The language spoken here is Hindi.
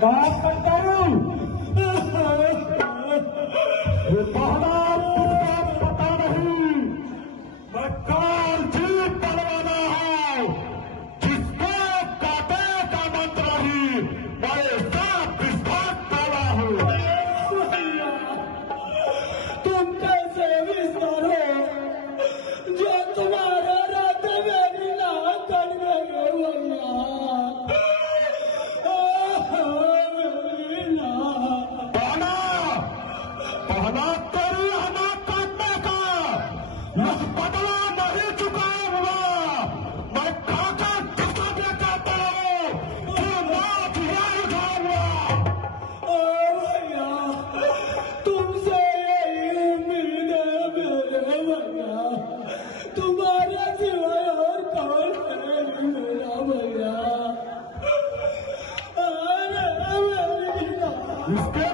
बात करता हूँ ये पहला तुझको पता नहीं मैं काल जीत पलवाना हूँ जिसको काटे का मंत्र ही मैं सब विस्फोट डाला हूँ। तुम कैसे विस्तार हो जो तुम्हारे रात मेरी ना कर गए पहला तेरी हना काटने का यह बदला नहीं चुका हुआ मैं खाकर दिखाना चाहता हूँ कि मौत यही उठाऊंगा। भैया तुमसे यही उम्मीद है मेरे भैया तुम्हारे सिवाय और कौन है मेरा भैया। अरे मेरी इसके